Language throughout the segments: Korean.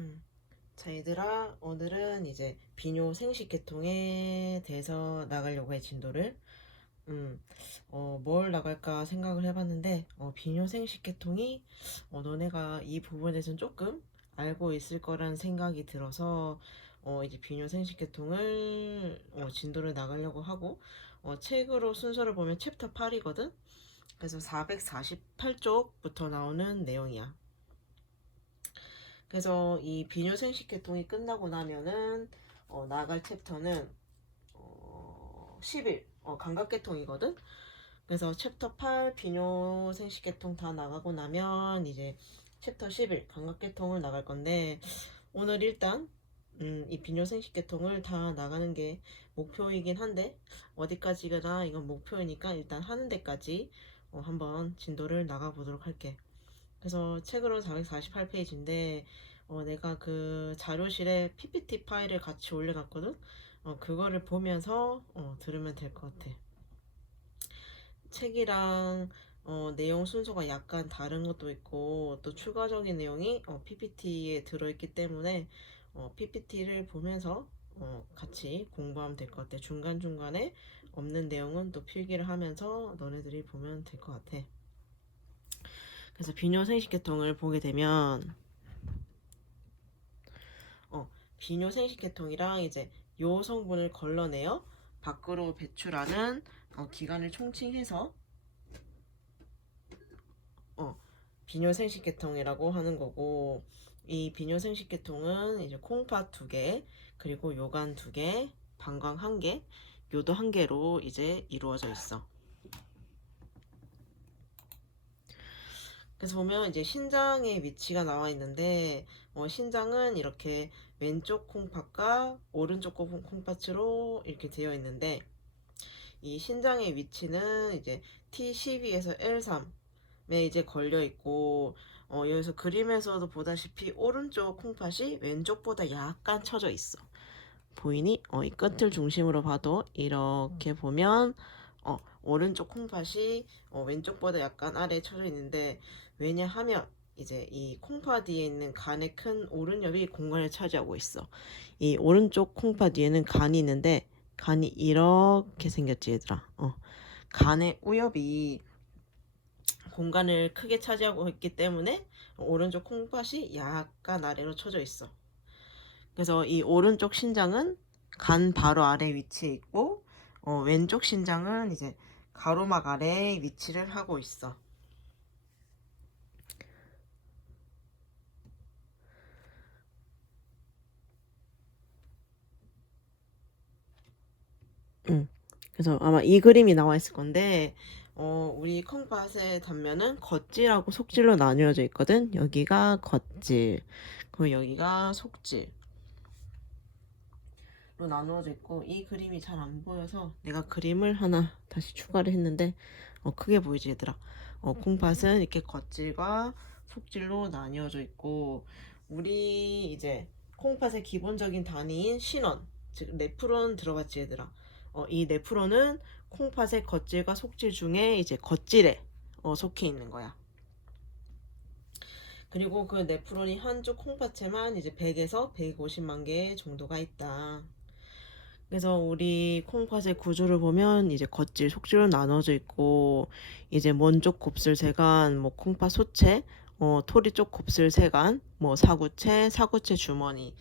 음. 자, 얘들아, 오늘은 이제 비뇨 생식계통에 대해서 나가려고 해, 진도를. 음, 뭘 나갈까 생각을 해봤는데, 비뇨 생식계통이, 너네가 이 부분에 대해서는 조금 알고 있을 거란 생각이 들어서, 이제 비뇨 생식계통을, 진도를 나가려고 하고, 책으로 순서를 보면 챕터 8이거든? 그래서 448쪽부터 나오는 내용이야. 그래서 이 비뇨생식계통이 끝나고 나면은 나갈 챕터는 11 감각계통이거든. 그래서 챕터 8 비뇨생식계통 다 나가고 나면 이제 챕터 11 감각계통을 나갈 건데 오늘 일단 이 비뇨생식계통을 다 나가는 게 목표이긴 한데 어디까지가 이건 목표이니까 일단 하는 데까지 한번 진도를 나가 보도록 할게. 그래서 책으로는 448페이지인데 내가 그 자료실에 PPT 파일을 같이 올려놨거든. 그거를 보면서 들으면 될 것 같아. 책이랑 내용 순서가 약간 다른 것도 있고 또 추가적인 내용이 PPT에 들어있기 때문에 PPT를 보면서 같이 공부하면 될 것 같아. 중간중간에 없는 내용은 또 필기를 하면서 너네들이 보면 될 것 같아. 그래서 비뇨생식계통을 보게 되면 비뇨생식계통이랑 이제 요 성분을 걸러내어 밖으로 배출하는 기관을 총칭해서 어, 비뇨생식계통이라고 하는 거고 이 비뇨생식계통은 이제 콩팥 2개 그리고 요관 2개 방광 1개 요도 1개로 이제 이루어져 있어. 그래서 보면 이제 신장의 위치가 나와 있는데 신장은 이렇게 왼쪽 콩팥과 오른쪽 콩팥으로 이렇게 되어 있는데 이 신장의 위치는 이제 T12에서 L3에 이제 걸려 있고 여기서 그림에서도 보다시피 오른쪽 콩팥이 왼쪽보다 약간 처져 있어. 보이니? 이 끝을 중심으로 봐도 이렇게 보면 오른쪽 콩팥이 왼쪽보다 약간 아래에 쳐져 있는데 왜냐하면 이제 이 콩팥 뒤에 있는 간의 큰 오른엽이 공간을 차지하고 있어. 이 오른쪽 콩팥 뒤에는 간이 있는데 간이 이렇게 생겼지 얘들아. 간의 우엽이 공간을 크게 차지하고 있기 때문에 오른쪽 콩팥이 약간 아래로 쳐져 있어. 그래서 이 오른쪽 신장은 간 바로 아래 위치에 있고 왼쪽 신장은 이제 가로막 아래에 위치를 하고 있어. 그래서 아마 이 그림이 나와 있을 건데 우리 콩팥의 단면은 겉질하고 속질로 나뉘어져 있거든. 여기가 겉질, 그리고 여기가 속질. 로 나누어져 있고 이 그림이 잘 안 보여서 내가 그림을 하나 다시 추가를 했는데 크게 보이지 얘들아. 콩팥은 이렇게 겉질과 속질로 나뉘어져 있고 우리 이제 콩팥의 기본적인 단위인 신원 즉 네프론 들어갔지 얘들아. 이 네프론은 콩팥의 겉질과 속질 중에 이제 겉질에 속해 있는 거야. 그리고 그 네프론이 한쪽 콩팥에만 이제 100에서 150만 개 정도가 있다. 그래서 우리 콩팥의 구조를 보면 이제 겉질, 속질로 나눠져 있고 이제 먼 쪽 곱슬 세간, 뭐 콩팥 소체, 토리 쪽 곱슬 세간, 뭐 사구체, 사구체 주머니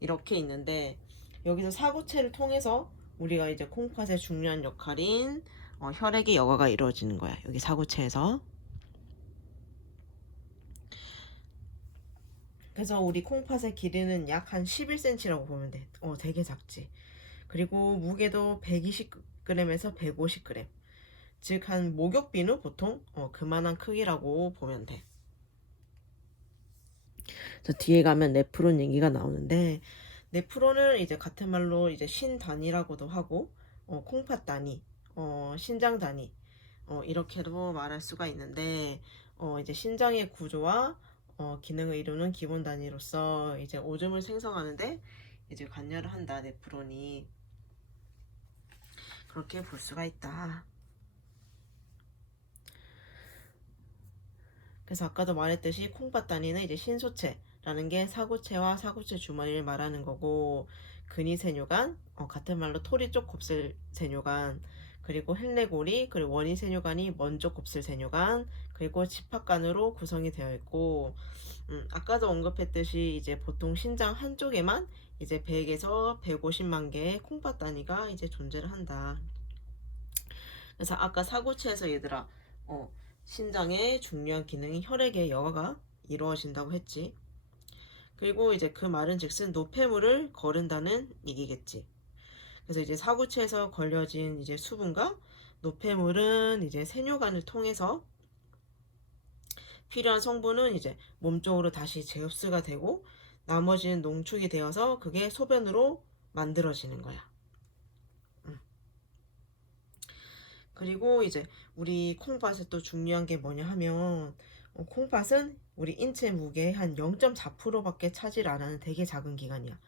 이렇게 있는데 여기서 사구체를 통해서 우리가 이제 콩팥의 중요한 역할인 혈액의 여과가 이루어지는 거야. 여기 사구체에서. 그래서 우리 콩팥의 길이는 약 한 11cm라고 보면 돼. 되게 작지. 그리고 무게도 120g에서 150g. 즉 한 목욕비누 보통 그만한 크기라고 보면 돼. 그래서 뒤에 가면 네프론 얘기가 나오는데 네프론을 이제 같은 말로 이제 신 단위라고도 하고 콩팥 단위, 신장 단위 이렇게도 말할 수가 있는데 이제 신장의 구조와 기능을 이루는 기본 단위로서 이제 오줌을 생성하는데 이제 관여를 한다 네프론이 그렇게 볼 수가 있다. 그래서 아까도 말했듯이 콩팥 단위는 이제 신소체라는 주머니라는 게 사구체와 사구체 주머니를 말하는 거고, 근위세뇨관, 같은 말로 토리 쪽 곱슬 세뇨관, 그리고 헬레고리, 그리고 원위 세뇨관이 먼쪽 곱슬 세뇨관, 그리고 집합관으로 구성이 되어 있고, 아까도 언급했듯이 이제 보통 신장 한쪽에만 이제 100에서 150만 개의 콩팥 단위가 이제 존재를 한다. 그래서 아까 사구체에서 얘들아, 신장의 중요한 기능이 혈액의 여과가 이루어진다고 했지. 그리고 이제 그 말은 즉슨 노폐물을 거른다는 얘기겠지. 그래서 이제 사구체에서 걸려진 이제 수분과 노폐물은 이제 세뇨관을 통해서 필요한 성분은 이제 몸쪽으로 다시 재흡수가 되고, 나머지는 농축이 되어서 그게 소변으로 만들어지는 거야. 그리고 이제 우리 콩팥에 또 중요한 게 뭐냐 하면, 콩팥은 우리 인체 무게의 한 0.4%밖에 차지를 안 하는 되게 작은 기관이야.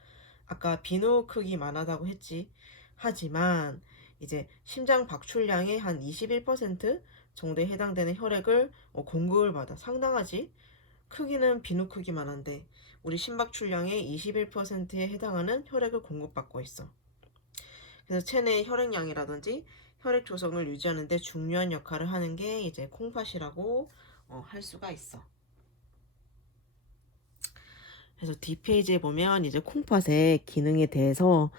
아까 비누 크기만하다고 했지. 하지만 이제 심장 박출량의 한 21% 정도에 해당되는 혈액을 공급을 받아. 상당하지? 크기는 비누 크기만 한데 우리 심박출량의 21%에 해당하는 혈액을 공급받고 있어. 그래서 체내의 혈액량이라든지 혈액 조성을 유지하는 데 중요한 역할을 하는 게 이제 콩팥이라고 할 수가 있어. 그래서 뒷페이지에 보면 이제 콩팥의 기능에 대해서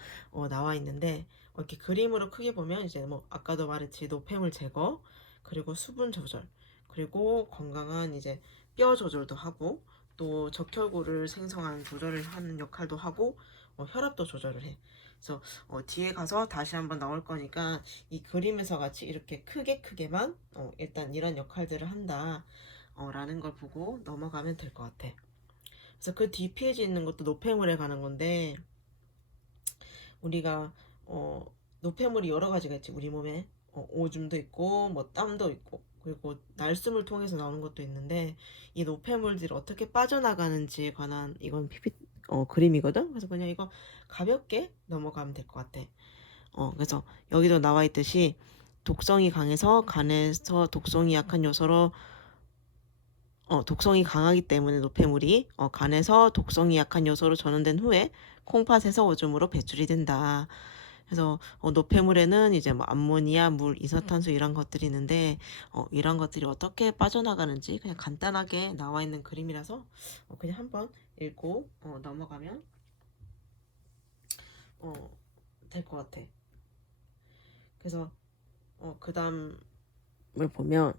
나와 있는데, 이렇게 그림으로 크게 보면 이제 뭐 아까도 말했지, 노폐물 제거, 그리고 수분 조절, 그리고 건강한 이제 뼈 조절도 하고, 또 적혈구를 생성하는 조절을 하는 역할도 하고, 혈압도 조절을 해. 그래서 뒤에 가서 다시 한번 나올 거니까 이 그림에서 같이 이렇게 크게만 일단 이런 역할들을 한다 라는 걸 보고 넘어가면 될 것 같아. 그래서 그 뒷페이지 있는 것도 노폐물에 관한 건데, 우리가 노폐물이 여러 가지가 있지. 우리 몸에 오줌도 있고 뭐 땀도 있고, 그리고 날숨을 통해서 나오는 것도 있는데, 이 노폐물들이 어떻게 빠져나가는지에 관한 이건 그림이거든. 그래서 그냥 이거 가볍게 넘어가면 될 것 같아. 그래서 여기도 나와 있듯이 독성이 강해서 간에서 독성이 약한 요소로 독성이 강하기 때문에 노폐물이 간에서 독성이 약한 요소로 전환된 후에 콩팥에서 오줌으로 배출이 된다. 그래서 노폐물에는 이제 뭐 암모니아, 물, 이산탄소 이런 것들이 있는데, 이런 것들이 어떻게 빠져나가는지 그냥 간단하게 나와 있는 그림이라서 그냥 한번 읽고 넘어가면 될 것 같아. 그래서 그 다음을 보면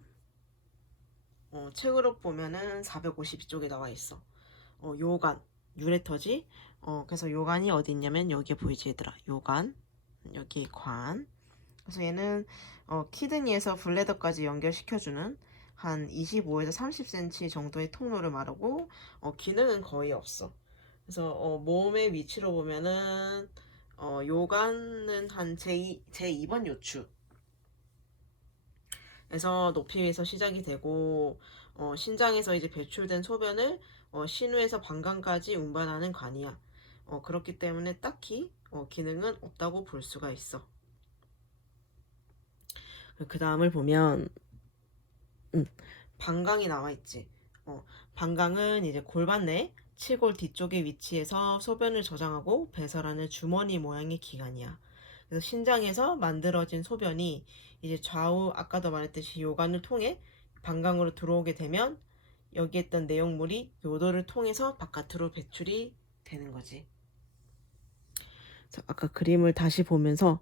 책으로 보면은 452쪽에 나와 있어. 요관, 유레터지. 그래서 요관이 어디 있냐면 여기에 보이지 얘들아. 요관, 여기 관. 그래서 얘는 키드니에서 블레더까지 연결시켜주는 한 25에서 30cm 정도의 통로를 말하고, 기능은 거의 없어. 그래서 몸의 위치로 보면은 요관은 한 제2번 요추 에서 높이에서 시작이 되고, 신장에서 이제 배출된 소변을 신우에서 방광까지 운반하는 관이야. 그렇기 때문에 딱히 기능은 없다고 볼 수가 있어. 그 다음을 보면 방광이 나와 있지. 방광은 이제 골반 내 칠골 뒤쪽에 위치해서 소변을 저장하고 배설하는 주머니 모양의 기관이야. 그래서 신장에서 만들어진 소변이 이제 좌우 아까도 말했듯이 요관을 통해 방광으로 들어오게 되면 여기에 있던 내용물이 요도를 통해서 바깥으로 배출이 되는 거지. 아까 그림을 다시 보면서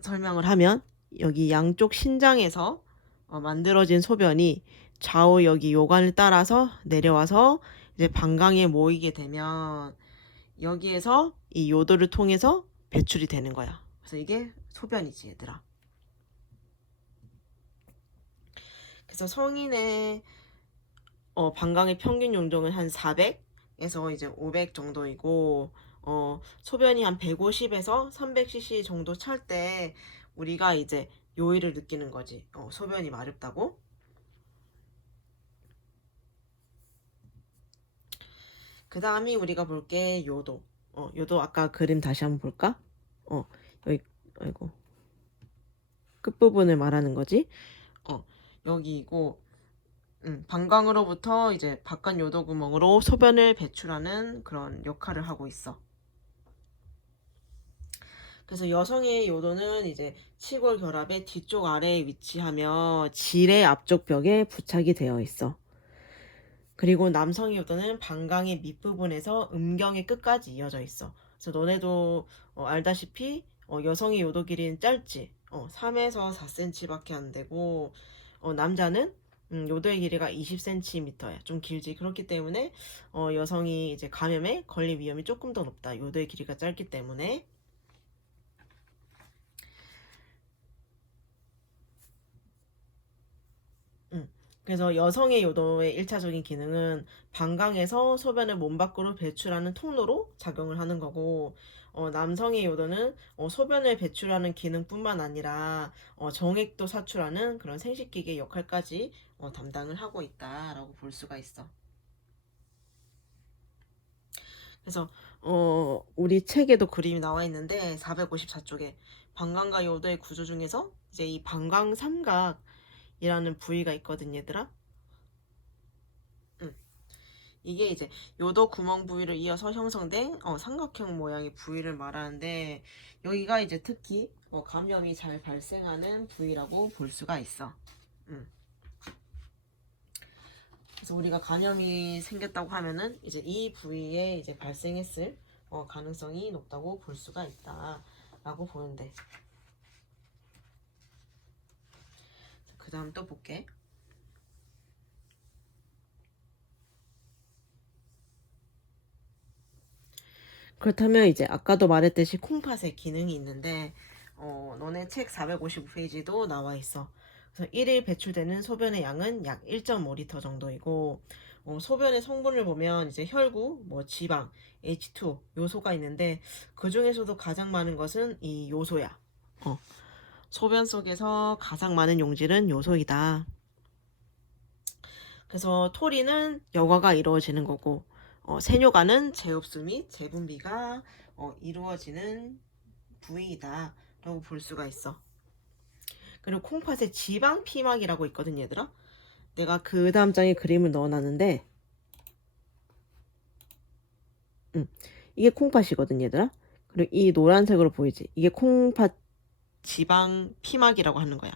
설명을 하면, 여기 양쪽 신장에서 만들어진 소변이 좌우 여기 요관을 따라서 내려와서 이제 방광에 모이게 되면 여기에서 이 요도를 통해서 배출이 되는 거야. 그래서 이게 소변이지 얘들아. 그래서 성인의 방광의 평균 용종은 한 400에서 이제 500 정도이고, 소변이 한 150에서 300cc 정도 찰 때 우리가 이제 요의를 느끼는 거지. 소변이 마렵다고. 그 다음이 우리가 볼 게 요도. 요도 아까 그림 다시 한번 볼까? 여기, 아이고. 끝부분을 말하는 거지. 여기이고, 방광으로부터 이제 바깥 요도 구멍으로 소변을 배출하는 그런 역할을 하고 있어. 그래서 여성의 요도는 이제 치골 결합의 뒤쪽 아래에 위치하며 질의 앞쪽 벽에 부착이 되어 있어. 그리고 남성의 요도는 방광의 밑부분에서 음경의 끝까지 이어져 있어. 그래서 너네도 알다시피 여성의 요도 길이는 짧지. 3에서 4cm밖에 안 되고 남자는 요도의 길이가 20cm야. 좀 길지. 그렇기 때문에 여성이 이제 감염에 걸릴 위험이 조금 더 높다. 요도의 길이가 짧기 때문에. 음. 그래서 여성의 요도의 1차적인 기능은 방광에서 소변을 몸 밖으로 배출하는 통로로 작용을 하는 거고, 남성의 요도는 소변을 배출하는 기능뿐만 아니라 정액도 사출하는 그런 생식기계 역할까지 담당을 하고 있다라고 볼 수가 있어. 그래서 우리 책에도 그림이 나와 있는데 454쪽에 방광과 요도의 구조 중에서 이제 이 방광 삼각이라는 부위가 있거든, 얘들아. 음. 이게 이제 요도 구멍 부위를 이어서 형성된 삼각형 모양의 부위를 말하는데, 여기가 이제 특히 감염이 잘 발생하는 부위라고 볼 수가 있어. 음. 그래서 우리가 감염이 생겼다고 하면은 이제 이 부위에 이제 발생했을 가능성이 높다고 볼 수가 있다라고 보는데, 그 다음 또 볼게. 그렇다면 이제 아까도 말했듯이 콩팥의 기능이 있는데, 너네 책 455페이지도 나와 있어. 그래서 1일 배출되는 소변의 양은 약 1.5리터 정도이고, 소변의 성분을 보면 이제 혈구, 뭐 지방, H2 요소가 있는데, 그 중에서도 가장 많은 것은 이 요소야. 소변 속에서 가장 많은 용질은 요소이다. 그래서 토리는 여과가 이루어지는 거고, 세뇨가는 제흡수 및 재분비가 이루어지는 부위이다 라고 볼 수가 있어. 그리고 콩팥에 지방 피막이라고 있거든, 얘들아. 내가 그 다음 장에 그림을 넣어놨는데, 이게 콩팥이거든, 얘들아. 그리고 이 노란색으로 보이지? 이게 콩팥 지방 피막이라고 하는 거야.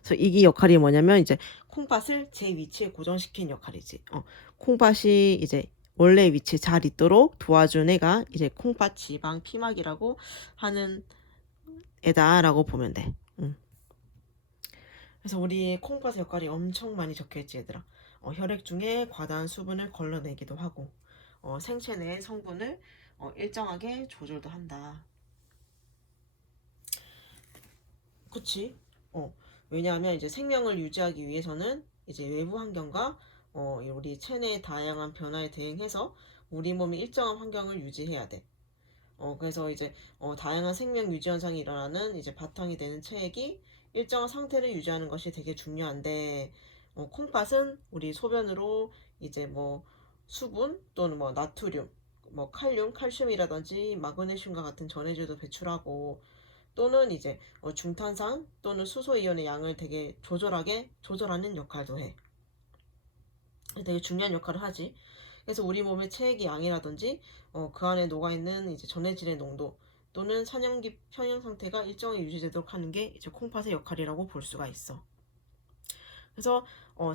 그래서 이게 역할이 뭐냐면 이제 콩팥을 제 위치에 고정시킨 역할이지. 콩팥이 이제 원래 위치에 잘 있도록 도와준 애가 이제 콩팥 지방 피막이라고 하는 애다라고 보면 돼. 그래서 우리 콩팥의 역할이 엄청 많이 적혀있지, 얘들아. 혈액 중에 과다한 수분을 걸러내기도 하고, 생체 내 성분을 일정하게 조절도 한다. 그치? 왜냐하면 이제 생명을 유지하기 위해서는 이제 외부 환경과 우리 체내의 다양한 변화에 대응해서 우리 몸이 일정한 환경을 유지해야 돼. 그래서 이제 다양한 생명 유지 현상이 일어나는 이제 바탕이 되는 체액이 일정한 상태를 유지하는 것이 되게 중요한데, 콩팥은 우리 소변으로 이제 뭐 수분 또는 뭐 나트륨, 뭐 칼륨, 칼슘이라든지 마그네슘과 같은 전해질도 배출하고, 또는 이제 중탄산 또는 수소이온의 양을 되게 조절하는 역할도 해. 되게 중요한 역할을 하지. 그래서 우리 몸의 체액의 양이라든지 그 안에 녹아있는 이제 전해질의 농도 또는 산염기 편형 상태가 일정히 유지되도록 하는 게 이제 콩팥의 역할이라고 볼 수가 있어. 그래서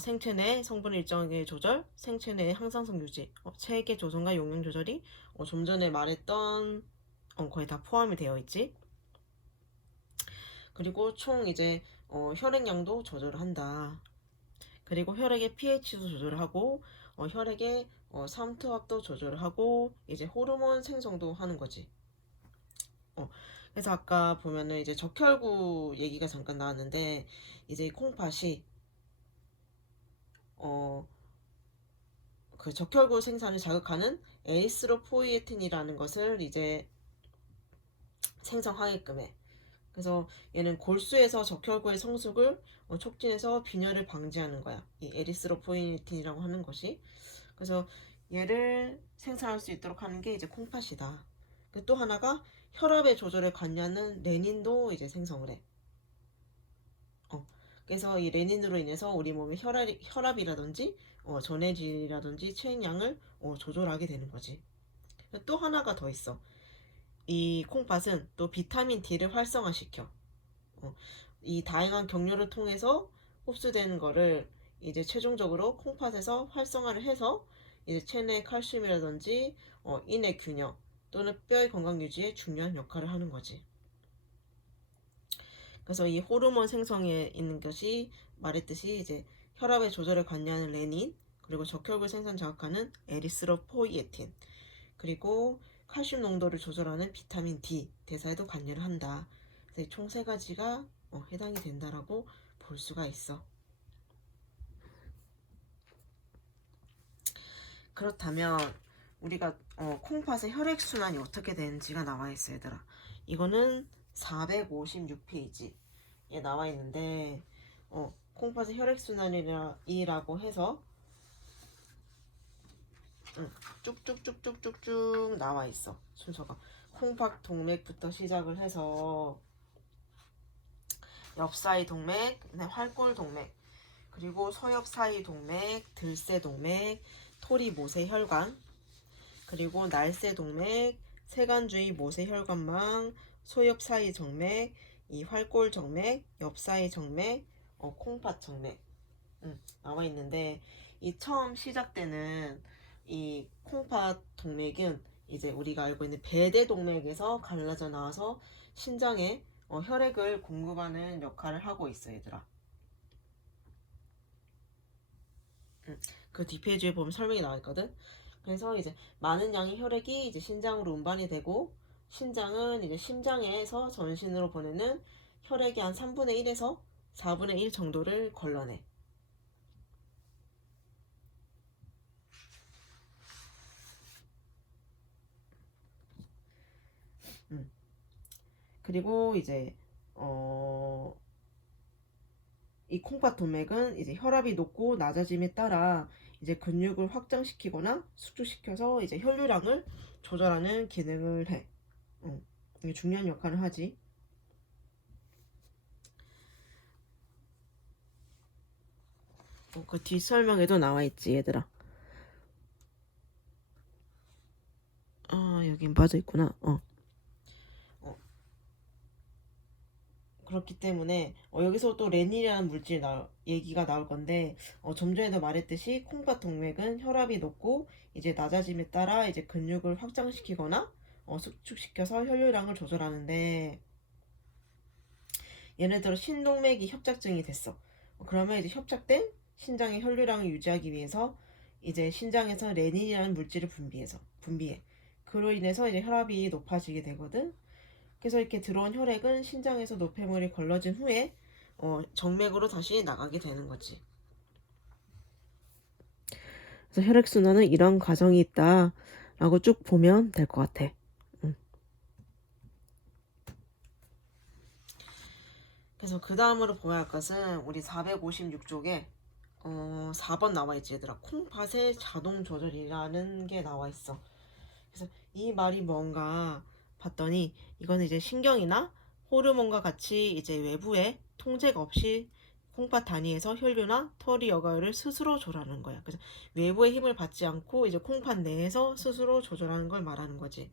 생체 내 성분 일정하게 조절, 생체 내 항상성 유지, 체액의 조성과 용량 조절이 좀 전에 말했던 거의 다 포함이 되어 있지. 그리고 총 이제 혈액량도 조절을 한다. 그리고 혈액의 pH도 조절을 하고 혈액의 삼투압도 조절을 하고 이제 호르몬 생성도 하는 거지. 그래서 아까 보면은 이제 적혈구 얘기가 잠깐 나왔는데, 이제 콩팥이 그 적혈구 생산을 자극하는 에리스로포이에틴이라는 것을 이제 생성하게끔 해. 그래서 얘는 골수에서 적혈구의 성숙을 촉진해서 빈혈을 방지하는 거야. 이 에리스로포이에틴이라고 하는 것이. 그래서 얘를 생산할 수 있도록 하는 게 이제 콩팥이다. 또 하나가 혈압의 조절에 관여하는 레닌도 이제 생성을 해. 그래서 이 레닌으로 인해서 우리 몸의 혈압이라든지 전해질이라든지 체액량을 조절하게 되는 거지. 또 하나가 더 있어. 이 콩팥은 또 비타민 D를 활성화시켜. 어, 이 다양한 경로를 통해서 흡수되는 거를 이제 최종적으로 콩팥에서 활성화를 해서 이제 체내 칼슘이라든지 인의 균형 또는 뼈의 건강 유지에 중요한 역할을 하는 거지. 그래서 이 호르몬 생성에 있는 것이 말했듯이 이제 혈압의 조절에 관여하는 레닌, 그리고 적혈구 생산 자극하는 에리스로포이에틴, 그리고 칼슘 농도를 조절하는 비타민 D 대사에도 관여를 한다. 그래서 총 세 가지가 해당이 된다라고 볼 수가 있어. 그렇다면 우리가 콩팥의 혈액순환이 어떻게 되는지가 나와 있어, 얘들아. 이거는 456페이지에 나와 있는데 콩팥의 혈액순환이라고 해서 쭉쭉쭉쭉쭉쭉 나와 있어, 순서가. 콩팥 동맥부터 시작을 해서 엽사이 동맥, 활골 동맥, 그리고 소엽 사이 동맥, 들새 동맥, 토리 모세 혈관, 그리고 날새 동맥, 세간 주위 모세 혈관망, 소엽 사이 정맥, 이 활골 정맥, 엽 사이 정맥, 콩팥 정맥 나와 있는데, 이 처음 시작되는 이 콩팥 동맥은 이제 우리가 알고 있는 배대 동맥에서 갈라져 나와서 신장에 혈액을 공급하는 역할을 하고 있어, 얘들아. 그 뒷페이지에 보면 설명이 나와 있거든. 그래서 이제 많은 양의 혈액이 이제 신장으로 운반이 되고, 신장은 이제 심장에서 전신으로 보내는 혈액의 한 3분의 1에서 4분의 1 정도를 걸러내. 그리고 이제 이 콩팥 동맥은 이제 혈압이 높고 낮아짐에 따라 이제 근육을 확장시키거나 수축시켜서 이제 혈류량을 조절하는 기능을 해. 이게 중요한 역할을 하지. 그 뒷설명에도 나와 있지, 얘들아. 여긴 빠져 있구나. 그렇기 때문에 여기서 또 레닌이라는 물질 얘기가 나올 건데, 좀 전에도 말했듯이 콩팥 동맥은 혈압이 높고 이제 낮아짐에 따라 이제 근육을 확장시키거나 수축시켜서 혈류량을 조절하는데, 예를 들어 신동맥이 협착증이 됐어. 그러면 이제 협착된 신장의 혈류량을 유지하기 위해서 이제 신장에서 레닌이라는 물질을 분비해. 그로 인해서 이제 혈압이 높아지게 되거든. 그래서 이렇게 들어온 혈액은 신장에서 노폐물이 걸러진 후에 정맥으로 다시 나가게 되는 거지. 그래서 혈액순환은 이런 과정이 있다라고 쭉 보면 될 것 같아. 그래서 그 다음으로 보아야 할 것은 우리 456쪽에 4번 나와 있지, 얘들아. 콩팥의 자동 조절이라는 게 나와 있어. 그래서 이 말이 뭔가 봤더니, 이거는 이제 신경이나 호르몬과 같이 이제 외부에 통제가 없이 콩팥 단위에서 혈류나 털이 여과율을 스스로 조절하는 거야. 그래서 외부의 힘을 받지 않고 이제 콩팥 내에서 스스로 조절하는 걸 말하는 거지.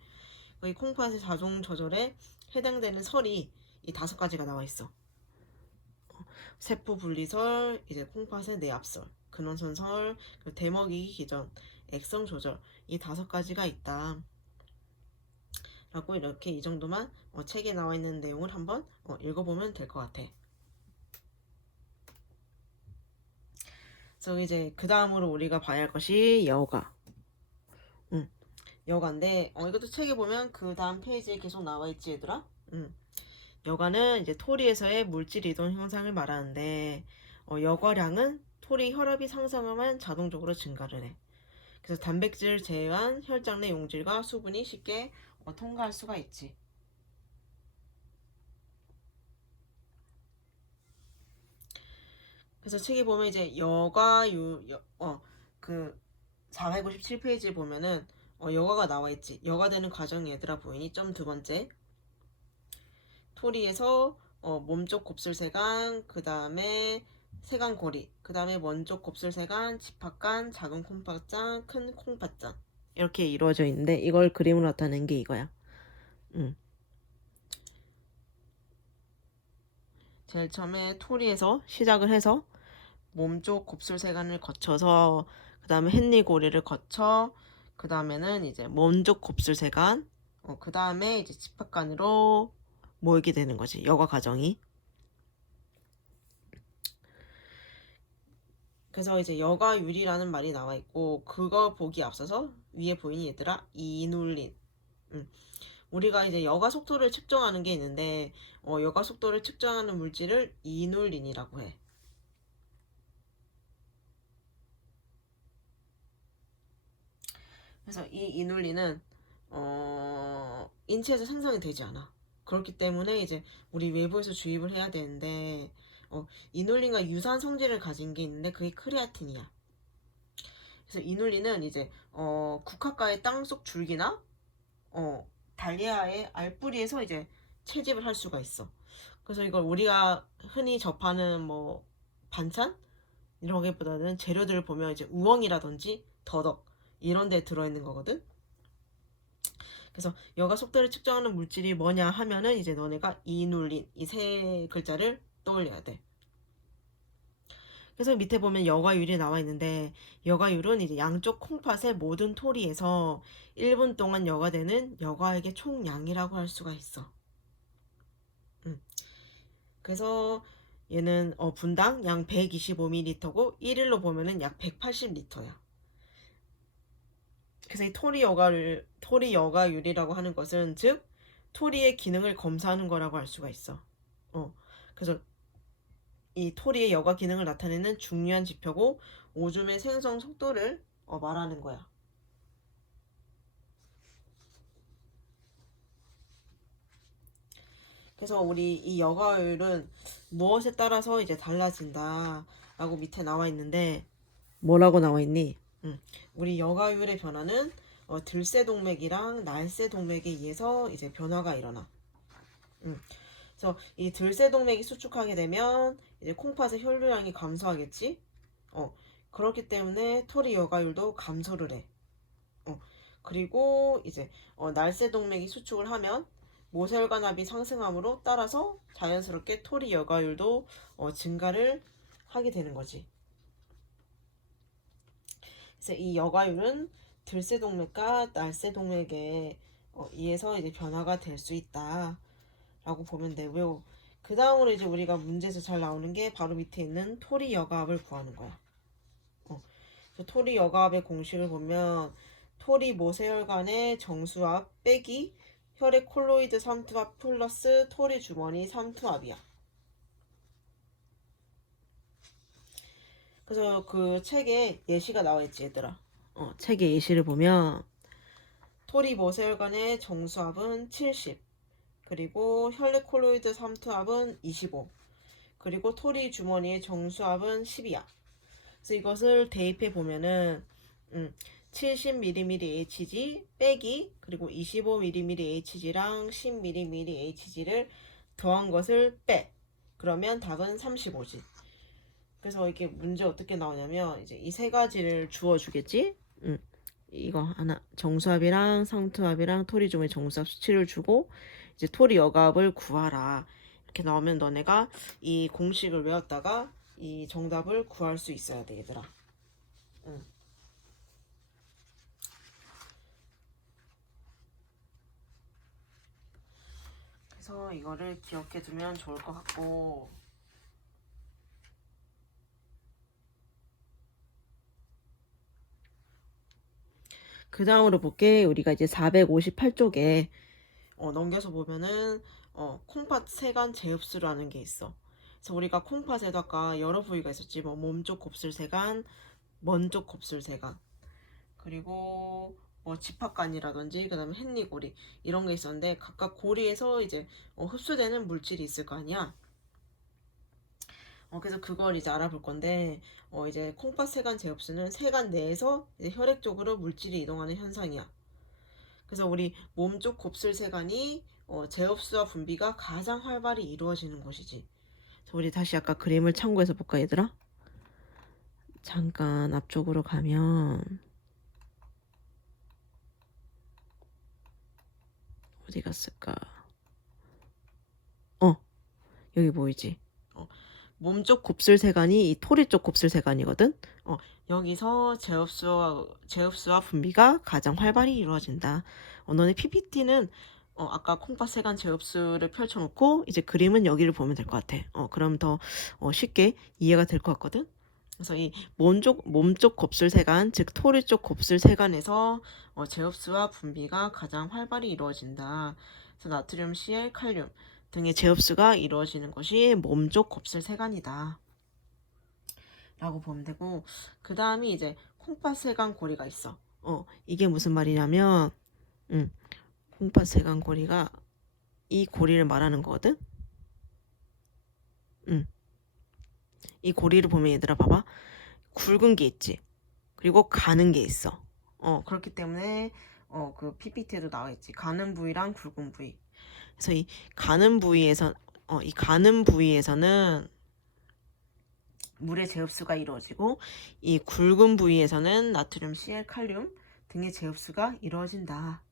이 콩팥의 자동 조절에 해당되는 설이 이 5가지가 나와 있어. 세포 분리설, 이제 콩팥의 내압설, 근원선설, 대먹이기 기전, 액성 조절, 이 5가지가 있다 라고, 이렇게 이 정도만 책에 나와 있는 내용을 한번 읽어보면 될 것 같아. 그래서 이제 그 다음으로 우리가 봐야 할 것이 여가. 여가인데 이것도 책에 보면 그 다음 페이지에 계속 나와 있지, 얘들아. 여가는 이제 토리에서의 물질 이동 현상을 말하는데, 여과량은 토리 혈압이 상승하면 자동적으로 증가를 해. 그래서 단백질 제외한 혈장 내 용질과 수분이 쉽게 통과할 수가 있지. 그래서 책에 보면 이제 그 457페이지에 보면은 여과가 나와 있지. 여과되는 과정이, 얘들아, 보이니? 점 2번째. 토리에서 몸쪽 곱슬세간, 그 다음에 세간고리, 그 다음에 먼쪽 곱슬세간, 집합간, 작은 콩팥장, 큰 콩팥장 이렇게 이루어져 있는데 이걸 그림으로 나타낸 게 이거야. 제일 처음에 토리에서 시작을 해서 몸쪽 곱슬세간을 거쳐서 그 다음에 헨리고리를 거쳐 그 다음에는 이제 몸쪽 곱슬세간 그 다음에 이제 집합간으로 모이게 되는 거지, 여과 과정이. 그래서 이제 여과율이라는 말이 나와 있고 그거 보기 앞서서 위에 보이니 얘들아 이눌린. 우리가 이제 여과 속도를 측정하는 게 있는데 여과 속도를 측정하는 물질을 이눌린이라고 해. 그래서 이 이눌린은 인체에서 생성이 되지 않아. 그렇기 때문에 이제 우리 외부에서 주입을 해야 되는데 이눌린과 유사한 성질을 가진 게 있는데 그게 크레아틴이야. 그래서 이눌린은 이제 국화가의 땅속 줄기나 달리아의 알뿌리에서 이제 채집을 할 수가 있어. 그래서 이걸 우리가 흔히 접하는 뭐 반찬 이런 게보다는 재료들을 보면 이제 우엉이라든지 더덕 이런 데 들어있는 거거든. 그래서 여가 속도를 측정하는 물질이 뭐냐 하면은 이제 너네가 이눌린 이 세 글자를 떠올려야 돼. 그래서 밑에 보면 여과율이 나와 있는데 여과율은 이제 양쪽 콩팥의 모든 토리에서 1분 동안 여과되는 여과액의 총량이라고 할 수가 있어. 그래서 얘는 분당 양 125ml고 1일로 보면은 약 180L야. 그래서 이 토리 여과율이라고 하는 것은 즉 토리의 기능을 검사하는 거라고 할 수가 있어. 그래서 이 토리의 여과 기능을 나타내는 중요한 지표고 오줌의 생성 속도를 말하는 거야. 그래서 우리 이 여과율은 무엇에 따라서 이제 달라진다 라고 밑에 나와 있는데 뭐라고 나와 있니? 우리 여과율의 변화는 들새동맥이랑 날새동맥에 의해서 이제 변화가 일어나. 그래서 이 들새동맥이 수축하게 되면 이제 콩팥의 혈류량이 감소하겠지. 그렇기 때문에 토리 여과율도 감소를 해. 그리고 이제 날새동맥이 수축을 하면 모세혈관압이 상승함으로 따라서 자연스럽게 토리 여과율도 증가를 하게 되는 거지. 그래서 이 여과율은 들새동맥과 날새동맥에 의해서 이제 변화가 될 수 있다 라고 보면 되고요. 그 다음으로 이제 우리가 문제에서 잘 나오는 게 바로 밑에 있는 토리 여과압을 구하는 거야. 토리 여과압의 공식을 보면 토리 모세혈관의 정수압 빼기 혈액 콜로이드 삼투압 플러스 토리 주머니 삼투압이야. 그래서 그 책에 예시가 나와 있지 얘들아. 책의 예시를 보면 토리 모세혈관의 정수압은 70, 그리고 혈액 콜로이드 삼투압은 25, 그리고 토리 주머니의 정수압은 10이야. 그래서 이것을 대입해 보면은 70mmHg 빼기 그리고 25mmHg랑 10mmHg를 더한 것을 빼. 그러면 답은 35지. 그래서 이게 문제 어떻게 나오냐면 이제 이 세 가지를 주어 주겠지. 이거 하나 정수압이랑 상투압이랑 토리종의 정수압 수치를 주고 이제 토리 여과압을 구하라. 이렇게 나오면 너네가 이 공식을 외웠다가 이 정답을 구할 수 있어야 돼 얘들아. 그래서 이거를 기억해 두면 좋을 것 같고 그 다음으로 볼게. 우리가 이제 458쪽에 넘겨서 보면은 콩팥 세간 제흡수라는 게 있어. 그래서 우리가 콩팥에도 아까 여러 부위가 있었지. 뭐 몸쪽 곱슬세간, 먼쪽 곱슬세간, 그리고 뭐 집합간이라든지 그 다음에 헨리고리 이런 게 있었는데 각각 고리에서 이제 흡수되는 물질이 있을 거 아니야. 그래서 그걸 이제 알아볼 건데 이제 콩팥 세간 제흡수는 세간 내에서 이제 혈액 쪽으로 물질이 이동하는 현상이야. 그래서 우리 몸쪽 곱슬세간이 제흡수와 분비가 가장 활발히 이루어지는 곳이지. 우리 다시 아까 그림을 참고해서 볼까 얘들아? 잠깐 앞쪽으로 가면 어디 갔을까? 여기 보이지? 몸쪽 곱슬세간이 이 토리 쪽 곱슬세간이거든. 여기서 제흡수와 분비가 가장 활발히 이루어진다. 너네 PPT는 아까 콩팥세간 제흡수를 펼쳐놓고 이제 그림은 여기를 보면 될 것 같아. 그럼 더 쉽게 이해가 될 것 같거든. 그래서 이 몸쪽 곱슬세간, 즉 토리 쪽 곱슬세간에서 제흡수와 분비가 가장 활발히 이루어진다. 그래서 나트륨, CL, 칼륨 등의 제흡수가 이루어지는 것이 몸쪽 곱슬세간이다. 라고 보면 되고, 그 다음이 이제 콩팥세간 고리가 있어. 이게 무슨 말이냐면, 콩팥세간 고리가 이 고리를 말하는 거거든. 이 고리를 보면 얘들아 봐봐. 굵은 게 있지. 그리고 가는 게 있어. 그렇기 때문에 그 PPT에도 나와 있지. 가는 부위랑 굵은 부위. 그래서 이 가는 부위에서는 물의 제흡수가 이루어지고 이 굵은 부위에서는 나트륨, CL, 칼륨 등의 제흡수가 이루어진다.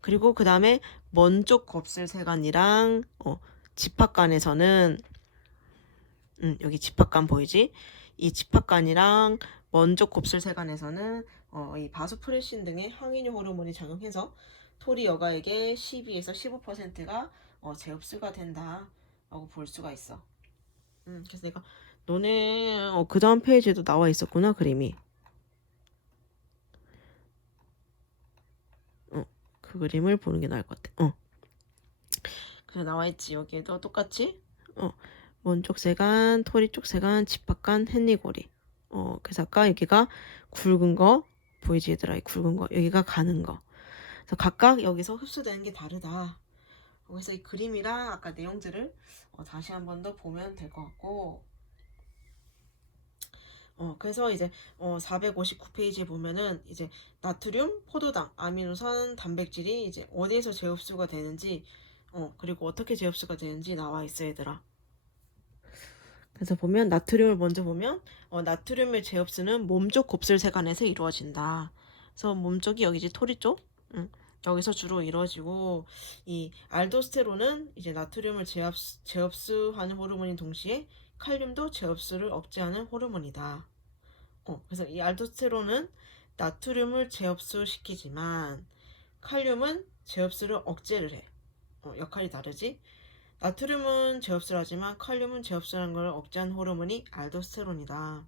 그리고 그 다음에 먼쪽 곱슬세간이랑 집합간에서는 여기 집합간 보이지? 이 집합간이랑 먼쪽 곱슬세간에서는 이 바소프레신 등의 항인효 호르몬이 작용해서 토리 여가액의 12에서 15%가 제흡수가 된다라고 볼 수가 있어. 그래서 내가 너네 그 다음 페이지에도 나와 있었구나 그림이. 그 그림을 보는 게 나을 것 같아. 그래서 나와 있지. 여기에도 똑같이 먼쪽 세간, 토리 쪽 세간, 집합간, 헨리고리. 그래서 아까 여기가 굵은 거 보이지 얘들아? 이 굵은 거 여기가 가는 거. 그래서 각각 여기서 흡수되는 게 다르다. 그래서 이 그림이랑 아까 내용들을 다시 한 번 더 보면 될 것 같고. 그래서 이제 459페이지에 보면은 이제 나트륨, 포도당, 아미노산, 단백질이 이제 어디에서 재흡수가 되는지 그리고 어떻게 재흡수가 되는지 나와 있어 얘들아. 그래서 보면 나트륨을 먼저 보면 나트륨의 재흡수는 몸쪽 곱슬세간에서 이루어진다. 그래서 몸쪽이 여기지 토리 쪽. 여기서 주로 이루어지고 이 알도스테론은 이제 나트륨을 재흡수하는 호르몬인 동시에 칼륨도 재흡수를 억제하는 호르몬이다. 그래서 이 알도스테론은 나트륨을 재흡수시키지만 칼륨은 재흡수를 억제를 해. 역할이 다르지? 나트륨은 재흡수를 하지만 칼륨은 재흡수하는 걸 억제하는 호르몬이 알도스테론이다.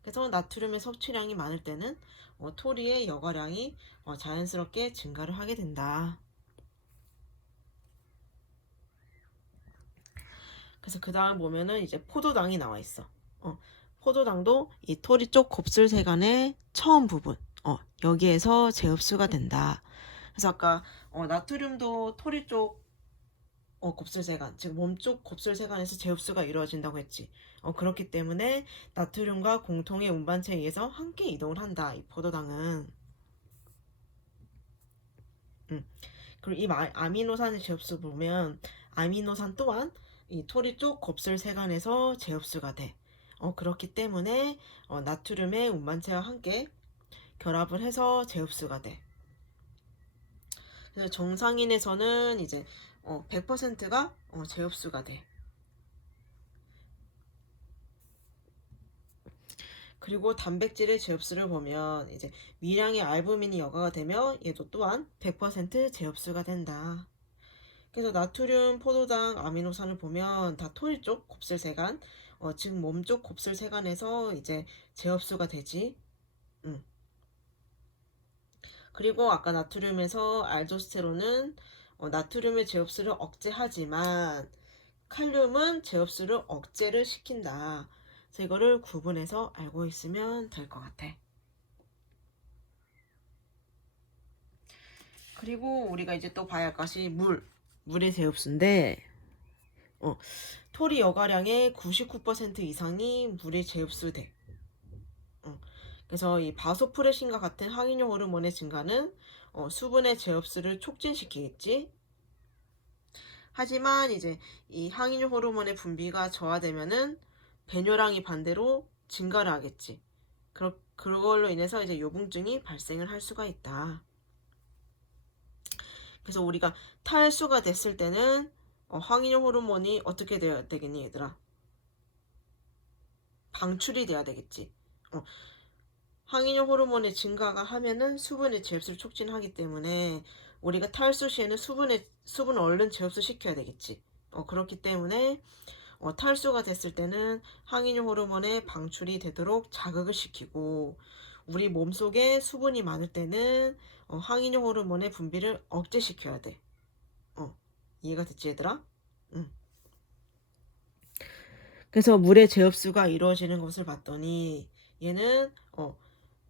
그래서 나트륨의 섭취량이 많을 때는 토리의 여과량이 자연스럽게 증가를 하게 된다. 그래서 그 다음 보면은 이제 포도당이 나와 있어. 포도당도 이 토리 쪽 곱슬세간의 처음 부분, 여기에서 재흡수가 된다. 그래서 아까 나트륨도 토리 쪽 곱슬세간, 즉 몸쪽 곱슬세간에서 재흡수가 이루어진다고 했지. 그렇기 때문에 나트륨과 공통의 운반체에 의해서 함께 이동을 한다. 이 포도당은. 그리고 이 아미노산의 재흡수 보면 아미노산 또한 이 토리 쪽 곱슬세간에서 재흡수가 돼. 그렇기 때문에 나트륨의 운반체와 함께 결합을 해서 재흡수가 돼. 그래서 정상인에서는 이제 100%가 재흡수가 돼. 그리고 단백질의 재흡수를 보면 이제 미량의 알부민이 여과가 되며 얘도 또한 100% 재흡수가 된다. 그래서 나트륨, 포도당, 아미노산을 보면 다 토리 쪽 곱슬세간, 즉 몸쪽 곱슬세간에서 이제 재흡수가 되지. 그리고 아까 나트륨에서 알도스테론은 나트륨의 재흡수를 억제하지만 칼륨은 재흡수를 억제를 시킨다. 그래서 이거를 구분해서 알고 있으면 될 것 같아. 그리고 우리가 이제 또 봐야 할 것이 물의 재흡수인데 토리 여과량의 99% 이상이 물에 재흡수돼. 그래서 이 바소프레신과 같은 항인효 호르몬의 증가는 수분의 제흡수를 촉진시키겠지. 하지만 이제 이 항인효 호르몬의 분비가 저하되면은 배뇨량이 반대로 증가를 하겠지. 그걸로 인해서 이제 요붕증이 발생을 할 수가 있다. 그래서 우리가 탈수가 됐을 때는 항인효 호르몬이 어떻게 돼야 되겠니, 얘들아? 방출이 돼야 되겠지. 항인효 호르몬의 증가가 하면은 수분의 제흡수를 촉진하기 때문에 우리가 탈수 시에는 수분을 얼른 제흡수 시켜야 되겠지. 그렇기 때문에 탈수가 됐을 때는 항인효 호르몬의 방출이 되도록 자극을 시키고, 우리 몸속에 수분이 많을 때는 항인효 호르몬의 분비를 억제시켜야 돼. 이해가 됐지, 얘들아? 응. 그래서 물의 제흡수가 이루어지는 것을 봤더니 얘는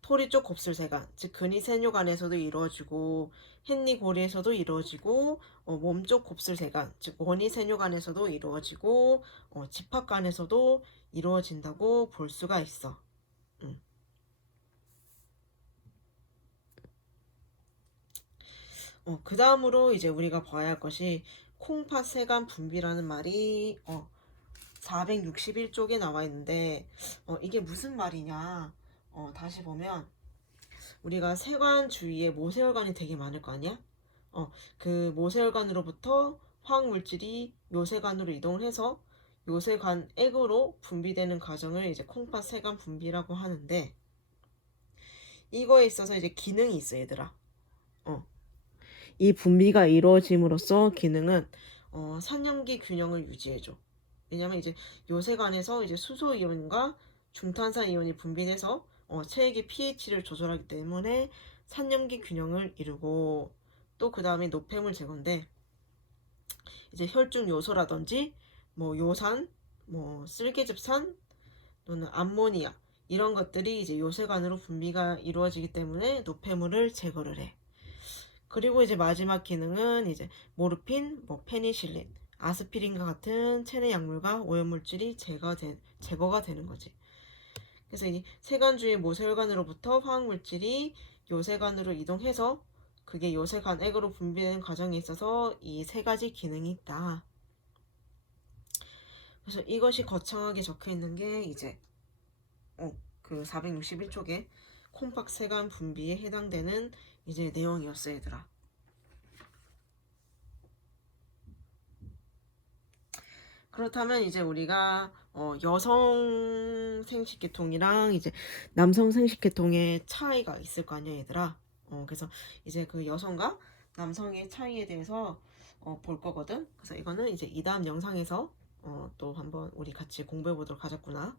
토리 쪽 곱슬세관, 즉 근위세뇨관에서도 이루어지고 헨리고리에서도 이루어지고 몸쪽 곱슬세관, 즉 원위세뇨관에서도 이루어지고 집합관에서도 이루어진다고 볼 수가 있어. 그 다음으로 이제 우리가 봐야 할 것이 콩팥세관 분비라는 말이 461쪽에 나와 있는데 이게 무슨 말이냐. 다시 보면 우리가 세관 주위에 모세혈관이 되게 많을 거 아니야? 그 모세혈관으로부터 화학물질이 요세관으로 이동을 해서 요세관액으로 분비되는 과정을 이제 콩팥세관 분비라고 하는데, 이거에 있어서 이제 기능이 있어, 얘들아. 이 분비가 이루어짐으로써 기능은 산염기 균형을 유지해줘. 왜냐면 이제 요세관에서 이제 수소 이온과 중탄산 이온이 분비돼서 체액의 pH를 조절하기 때문에 산염기 균형을 이루고, 또 그 다음에 노폐물 제거인데 이제 혈중 요소라든지 뭐 요산, 뭐 쓸개즙산 또는 암모니아 이런 것들이 이제 요세관으로 분비가 이루어지기 때문에 노폐물을 제거를 해. 그리고 이제 마지막 기능은 이제 모르핀, 뭐 페니실린, 아스피린과 같은 체내 약물과 오염물질이 제거가 되는 거지. 그래서 이 세관 주의 모세혈관으로부터 화학물질이 요세관으로 이동해서 그게 요세관액으로 분비되는 과정에 있어서 이 세 가지 기능이 있다. 그래서 이것이 거창하게 적혀 있는 게 이제 그 461쪽에 콩팥세관 분비에 해당되는 이제 내용이었어, 얘들아. 그렇다면 이제 우리가 여성 생식계통이랑 이제 남성 생식계통의 차이가 있을 거 아니야, 얘들아. 그래서 이제 그 여성과 남성의 차이에 대해서 볼 거거든. 그래서 이거는 이제 이 다음 영상에서 또 한번 우리 같이 공부해 보도록 하자꾸나.